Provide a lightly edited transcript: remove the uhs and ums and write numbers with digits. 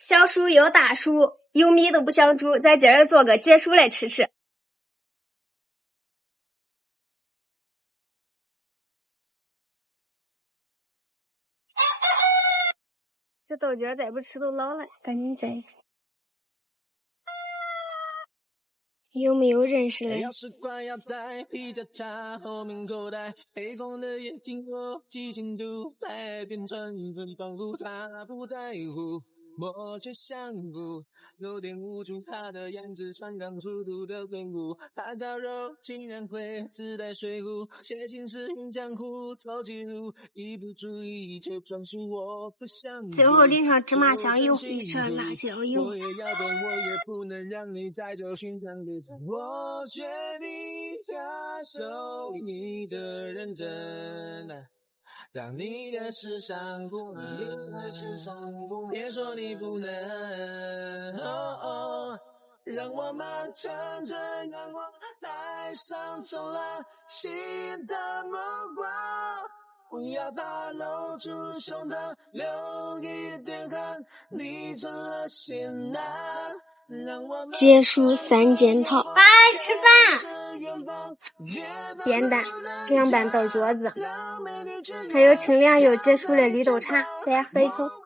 小叔有大叔，有米都不想煮，咱今儿做个解暑来吃吃。这豆角再不吃都老了，赶紧摘。有没有认识嘞？皮夹叉后面口袋，黑红的眼睛我记清楚，来变成分仿佛他不在乎，我却相互有点无助，他的样子传刚速度的奔赴，他烤肉竟然会自带水壶，写信时用江湖走几路，一不注意就装出我不想。最后淋上芝麻香油，一勺辣椒油。我也要笨，我也不能让你再走寻常路。我决定下手你的认真，让你的世上不能，别说你不能。让我们真正让我带上走了心的目光，不要怕露出胸膛，留一点汗，你成了型男。解暑3件套：爸，吃饭，扁担，凉拌豆角子，还有清凉又解暑的绿豆茶，大家喝一口。